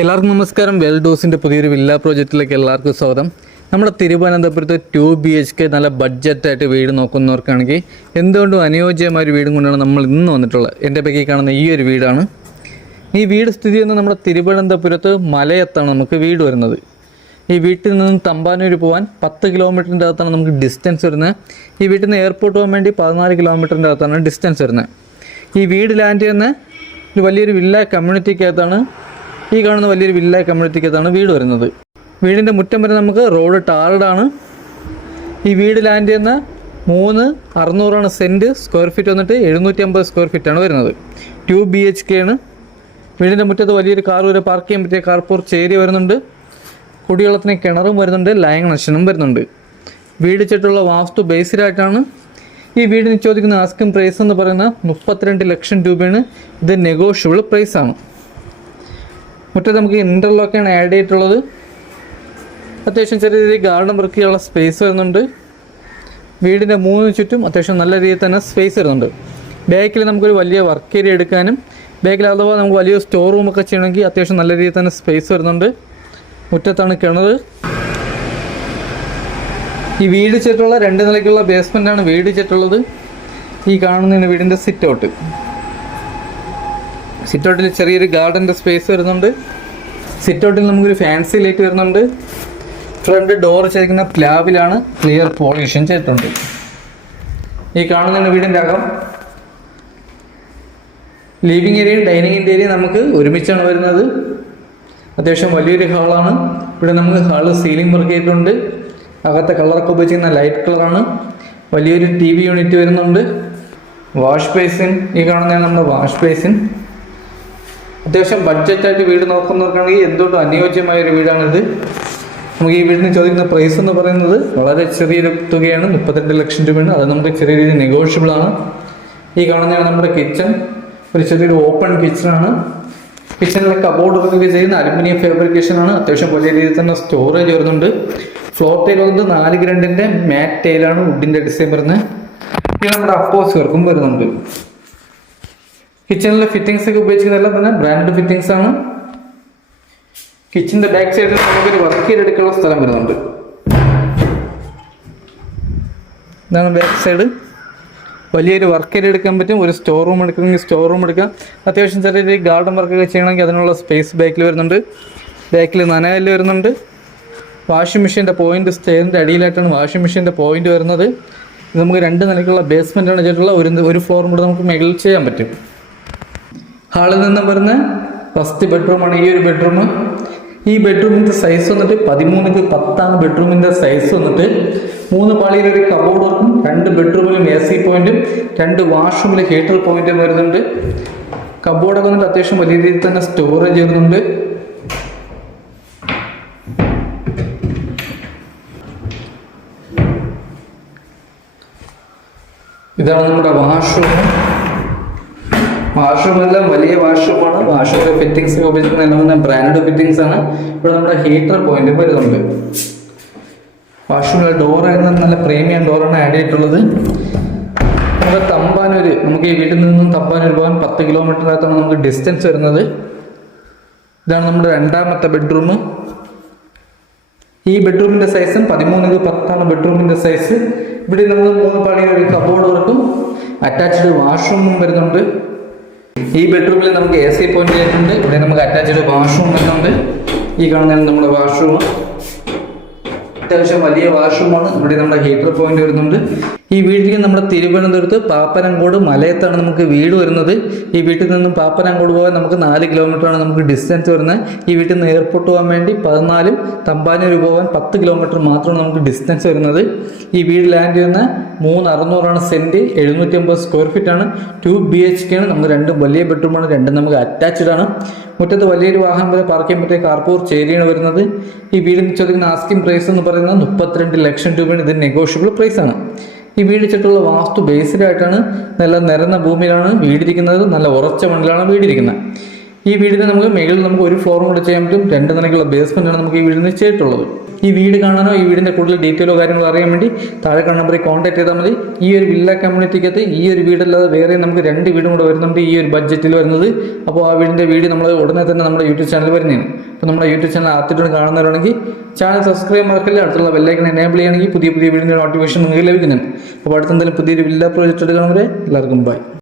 എല്ലാവർക്കും നമസ്കാരം. വെൽഡോസിൻ്റെ പുതിയൊരു വില്ല പ്രോജക്റ്റിലേക്ക് എല്ലാവർക്കും സ്വാഗതം. നമ്മുടെ തിരുവനന്തപുരത്ത് 2 BHK നല്ല ബഡ്ജറ്റായിട്ട് വീട് നോക്കുന്നവർക്കാണെങ്കിൽ എന്തുകൊണ്ടും അനുയോജ്യമായ ഒരു വീടും കൊണ്ടാണ് നമ്മൾ ഇന്ന് വന്നിട്ടുള്ളത്. എൻ്റെ ബാക്കിൽ കാണുന്ന ഈ ഒരു വീടാണ്. ഈ വീട് സ്ഥിതി ചെയ്യുന്നത് നമ്മുടെ തിരുവനന്തപുരത്ത് മലയത്താണ് നമുക്ക് വീട് വരുന്നത്. ഈ വീട്ടിൽ നിന്നും തമ്പാനൂർ പോകാൻ 10 കിലോമീറ്ററിൻ്റെ അകത്താണ് നമുക്ക് ഡിസ്റ്റൻസ് വരുന്നത്. ഈ വീട്ടിൽ നിന്ന് എയർപോർട്ട് പോകാൻ വേണ്ടി 14 കിലോമീറ്ററിൻ്റെ അകത്താണ് ഡിസ്റ്റൻസ് വരുന്നത്. ഈ വീട് ലാൻഡ് ചെയ്യുന്ന ഒരു വലിയൊരു വില്ല കമ്മ്യൂണിറ്റിക്കകത്താണ്, ഈ കാണുന്ന വലിയൊരു വില്ല കമ്മ്യൂണിറ്റിക്കകത്താണ് വീട് വരുന്നത്. വീടിൻ്റെ മുറ്റം വരെ നമുക്ക് റോഡ് ടാർഡാണ്. ഈ വീട് ലാൻഡ് ചെയ്യുന്ന 3,600 സെൻറ്റ്, സ്ക്വയർ ഫീറ്റ് വന്നിട്ട് 750 സ്ക്വയർ ഫീറ്റാണ് വരുന്നത്. 2 BHK ആണ്. വീടിൻ്റെ മുറ്റത്ത് വലിയൊരു കാർ വരെ പാർക്ക് ചെയ്യാൻ പറ്റിയ കാർ പോർച്ച് ഏരിയ വരുന്നുണ്ട്. കുടിവെള്ളത്തിന് കിണറും വരുന്നുണ്ട്, ലൈൻ കണക്ഷനും വരുന്നുണ്ട്. വീട് ചുറ്റുള്ള വാസ്തു ബേസ്ഡായിട്ടാണ്. ഈ വീടിന് ചോദിക്കുന്ന ആസ്കിംഗ് പ്രൈസ് എന്ന് പറയുന്ന 32 ലക്ഷം രൂപയാണ്. ഇത് നെഗോഷ്യബിൾ പ്രൈസാണ്. മുറ്റത്ത് നമുക്ക് ഇൻ്റർലോക്കാണ് ആഡ് ചെയ്തിട്ടുള്ളത്. അത്യാവശ്യം ചെറിയ രീതിയിൽ ഗാർഡൻ വർക്ക് ചെയ്യാനുള്ള സ്പേസ് വരുന്നുണ്ട്. വീടിൻ്റെ 3 ചുറ്റും അത്യാവശ്യം നല്ല രീതിയിൽ തന്നെ സ്പേസ് വരുന്നുണ്ട്. ബാക്കിൽ നമുക്കൊരു വലിയ വർക്ക് ഏരിയ എടുക്കാനും ബാക്കിൽ അഥവാ നമുക്ക് വലിയ സ്റ്റോർ റൂമൊക്കെ ചെയ്യണമെങ്കിൽ അത്യാവശ്യം നല്ല രീതിയിൽ തന്നെ സ്പേസ് വരുന്നുണ്ട്. മുറ്റത്താണ് കിണർ. ഈ വീട് ചുറ്റുള്ള 2 നിലയ്ക്കുള്ള ബേസ്മെൻറ്റാണ് വീട് ചുറ്റുള്ളത്. ഈ കാണുന്നതിന് വീടിൻ്റെ സിറ്റ് ഔട്ട്. സിറ്റ് ഔട്ടിൽ ചെറിയൊരു ഗാർഡൻ്റെ സ്പേസ് വരുന്നുണ്ട്. സിറ്റ് ഔട്ടിൽ നമുക്കൊരു ഫാൻസി ലൈറ്റ് വരുന്നുണ്ട്. ഫ്രണ്ട് ഡോർ ചെയ്തിരിക്കുന്ന പ്ലാവിലാണ്, ക്ലിയർ പോളിഷൻ ചെയ്തിട്ടുണ്ട്. ഈ കാണുന്ന വീടിൻ്റെ അകം ലിവിങ് ഏരിയയും ഡൈനിങ് ഏരിയയും നമുക്ക് ഒരുമിച്ചാണ് വരുന്നത്. അത്യാവശ്യം വലിയൊരു ഹാളാണ്. ഇവിടെ നമുക്ക് ഹാള് സീലിംഗ് വർക്ക് ചെയ്തിട്ടുണ്ട്. അകത്തെ കളറൊക്കെ ഉപയോഗിച്ചിരിക്കുന്ന ലൈറ്റ് കളറാണ്. വലിയൊരു TV യൂണിറ്റ് വരുന്നുണ്ട്. വാഷ് ബേസിൻ, ഈ കാണുന്നതാണ് നമ്മുടെ വാഷ് ബേസിൻ. അത്യാവശ്യം ബഡ്ജറ്റായിട്ട് വീട് നോക്കുന്നവർക്കാണെങ്കിൽ എന്തുകൊണ്ടും അനുയോജ്യമായ ഒരു വീടാണിത്. നമുക്ക് ഈ വീടിന് ചോദിക്കുന്ന പ്രൈസ് എന്ന് പറയുന്നത് വളരെ ചെറിയൊരു തുകയാണ്, 32 ലക്ഷം രൂപയാണ്. അത് നമുക്ക് ചെറിയ രീതിയിൽ നെഗോഷ്യബിളാണ്. ഈ കാണുന്നതാണ് നമ്മുടെ കിച്ചൺ. ഒരു ചെറിയൊരു ഓപ്പൺ കിച്ചണാണ്. കിച്ചണിലെ കബോർഡ് വർക്ക് ചെയ്യുന്ന അലുമിനിയം ഫാബ്രിക്കേഷനാണ്. അത്യാവശ്യം വലിയ രീതിയിൽ തന്നെ സ്റ്റോറേജ് വരുന്നുണ്ട്. ഫ്ലോർ ടൈൽ വന്നത് 4 ഗ്രണ്ടിൻ്റെ മാറ്റ് ടൈലാണ്, വുഡിൻ്റെ ഡിസൈൻ വരുന്നത്. ഇത് നമ്മുടെ അപ്പോസ് വർക്കും വരുന്നുണ്ട്. കിച്ചണിലെ ഫിറ്റിംഗ്സ് ഒക്കെ ഉപയോഗിക്കുന്നതെല്ലാം തന്നെ ബ്രാൻഡ് ഫിറ്റിംഗ്സ് ആണ്. കിച്ചണിന്റെ ബാക്ക് സൈഡിൽ നമുക്കൊരു വർക്ക് ചെയ്തെടുക്കാനുള്ള സ്ഥലം വരുന്നുണ്ട്. ഇതാണ് ബാക്ക് സൈഡ്. വലിയൊരു വർക്ക് ഏരിയ എടുക്കാൻ പറ്റും. ഒരു സ്റ്റോർ റൂം എടുക്കണമെങ്കിൽ സ്റ്റോർ റൂം എടുക്കാം. അത്യാവശ്യം ചെറിയ രീതിയിൽ ഗാർഡൻ വർക്കൊക്കെ ചെയ്യണമെങ്കിൽ അതിനുള്ള സ്പേസ് ബാക്കിൽ വരുന്നുണ്ട്. ബാക്കിൽ നനകല്ല് വരുന്നുണ്ട്. വാഷിംഗ് മെഷീൻ്റെ പോയിന്റ് സ്റ്റെയറിൻ്റെ അടിയിലായിട്ടാണ് വാഷിംഗ് മെഷീൻ്റെ പോയിന്റ് വരുന്നത്. ഇത് നമുക്ക് 2 നിലയ്ക്കുള്ള ബേസ്മെൻറ്റാണ് ചെയ്തിട്ടുള്ള. ഒരു ഫ്ലോറും കൂടെ നമുക്ക് മുകളിൽ ചെയ്യാൻ പറ്റും. ഹാളിൽ നിന്നും വരുന്ന ഫസ്റ്റ് ബെഡ്റൂമാണ് ഈ ഒരു ബെഡ്റൂം. ഈ ബെഡ്റൂമിൻ്റെ സൈസ് വന്നിട്ട് 13x10 ബെഡ്റൂമിൻ്റെ സൈസ് വന്നിട്ട് 3 പാളിയിലൊരു കബോർഡ് വർക്കും 2 ബെഡ്റൂമിലും AC പോയിന്റും 2 വാഷ്റൂമിൽ ഹീറ്റർ പോയിന്റും വരുന്നുണ്ട്. കബോർഡൊക്കെ വന്നിട്ട് അത്യാവശ്യം വലിയ രീതിയിൽ തന്നെ സ്റ്റോറേജ് വരുന്നുണ്ട്. ഇതാണ് നമ്മുടെ വാഷ്റൂം. വാഷ്റൂമെല്ലാം വലിയ വാഷ്റൂമാണ്. വാഷ്റൂമിലെ ഫിറ്റിംഗ്സ് ഉപയോഗിക്കുന്ന എല്ലാം ബ്രാൻഡ് ഫിറ്റിംഗ്സ് ആണ്. ഇവിടെ നമ്മുടെ ഹീറ്റർ പോയിന്റ് വരുന്നുണ്ട്. വാഷ്റൂമിലെ ഡോറായിരുന്നു നല്ല പ്രീമിയം ഡോറാണ് ആഡ് ചെയ്തിട്ടുള്ളത്. നമ്മുടെ തമ്പാനൂർ, നമുക്ക് ഈ വീട്ടിൽ നിന്നും തമ്പാനൂർ പോകാൻ 10 കിലോമീറ്ററിനകത്താണ് നമുക്ക് ഡിസ്റ്റൻസ് വരുന്നത്. ഇതാണ് നമ്മുടെ 2ാമത്തെ ബെഡ്റൂം. ഈ ബെഡ്റൂമിന്റെ സൈസും 13x10 ബെഡ്റൂമിന്റെ സൈസ്. ഇവിടെ നമ്മൾ 3 പാളിയിൽ ഒരു കബോർഡ് വർക്കും അറ്റാച്ച്ഡ് വാഷ്റൂമും വരുന്നുണ്ട്. ഈ ബെഡ്റൂമിൽ നമുക്ക് AC പോയിന്റ് ചെയ്തിട്ടുണ്ട്. ഇവിടെ നമുക്ക് അറ്റാച്ച്ഡ് വാഷ്റൂം വരുന്നുണ്ട്. ഈ കാണുന്നതാണ് നമ്മുടെ വാഷ്റൂം. അത്യാവശ്യം വലിയ വാഷ്റൂമാണ്. ഇവിടെ നമ്മുടെ ഹീറ്റർ പോയിന്റ് വരുന്നുണ്ട്. ഈ വീട്ടിൽ നമ്മുടെ തിരുവനന്തപുരത്ത് പാപ്പനംകോട് മലയത്താണ് നമുക്ക് വീട് വരുന്നത്. ഈ വീട്ടിൽ നിന്നും പാപ്പനംകോട് പോകാൻ നമുക്ക് 4 കിലോമീറ്ററാണ് നമുക്ക് ഡിസ്റ്റൻസ് വരുന്നത്. ഈ വീട്ടിൽ നിന്ന് എയർപോർട്ട് പോകാൻ വേണ്ടി 14, തമ്പാനൂർ പോകാൻ 10 കിലോമീറ്റർ മാത്രമാണ് നമുക്ക് ഡിസ്റ്റൻസ് വരുന്നത്. ഈ വീട് ലാൻഡ് ചെയ്യുന്ന 3,600 സെൻറ്റ്, 750 സ്ക്വയർ ഫീറ്റ് ആണ്. 2 BHK ആണ്. നമുക്ക് 2 വലിയ ബെഡ്റൂമാണ്, 2 നമുക്ക് അറ്റാച്ച്ഡ് ആണ്. മുറ്റത്ത് വലിയൊരു വാഹനം വരെ പാർക്ക് ചെയ്യാൻ പറ്റിയ കാർ പോർച്ച് ഏരിയയാണ് വരുന്നത്. ഈ വീടിന് ചോദിക്കുന്ന ആസ്കിംഗ് പ്രൈസ് എന്ന് പറയുന്നത് 32 ലക്ഷം രൂപയാണ്. ഇത് നെഗോഷ്യബിൾ പ്രൈസ് ആണ്. ഈ വീട് ചുറ്റുള്ള വാസ്തു ബേസ്ഡായിട്ടാണ്. നല്ല നിരന്ന ഭൂമിയിലാണ് വീടിരിക്കുന്നത്. നല്ല ഉറച്ച മണ്ണിലാണ് വീടിരിക്കുന്നത്. ഈ വീടിന് നമുക്ക് മേളിൽ നമുക്ക് ഒരു ഫ്ലോറും കൂടെ ചെയ്യാൻ പറ്റും. 2 നിലയ്ക്കുള്ള ബേസ്മെന്റാണ് നമുക്ക് ഈ വീടിന് ചെയ്തിട്ടുള്ളത്. ഈ വീട് കാണാനോ ഈ വീടിന്റെ കൂടുതൽ ഡീറ്റെയിലോ കാര്യങ്ങളോ അറിയാൻ വേണ്ടി താഴെ കാണുന്ന നമ്പറിൽ കോൺടാക്ട് ചെയ്താൽ മതി. ഈ ഒരു വില്ല കമ്മ്യൂണിറ്റിക്കകത്ത് ഈ ഒരു വീടല്ലാതെ വേറെ നമുക്ക് 2 വീടും കൂടെ വരുന്നുണ്ട് ഈ ഒരു ബഡ്ജറ്റിൽ വരുന്നത്. അപ്പോൾ ആ വീടിന്റെ വീട് നമ്മൾ ഉടനെ തന്നെ നമ്മുടെ യൂട്യൂബ് ചാനൽ വരുന്നതാണ്. അപ്പോൾ നമ്മുടെ യൂട്യൂബ് ചാനൽ ആദ്യമായിട്ട് കാണുന്നവരാണെങ്കിൽ ചാനൽ സബ്സ്ക്രൈബ് മറക്കില്ല. അടുത്തുള്ള ബെല്ലൈക്കൺ എനേബിൾ ചെയ്യുകയാണെങ്കിൽ പുതിയ വീടിന്റെ നോട്ടിഫിക്കേഷൻ നിങ്ങൾക്ക് ലഭിക്കുന്നുണ്ട്. അപ്പോൾ അടുത്തെന്തായാലും പുതിയൊരു വില്ല പ്രോജക്റ്റ് എടുക്കണമെങ്കിൽ എല്ലാവർക്കും ബൈ.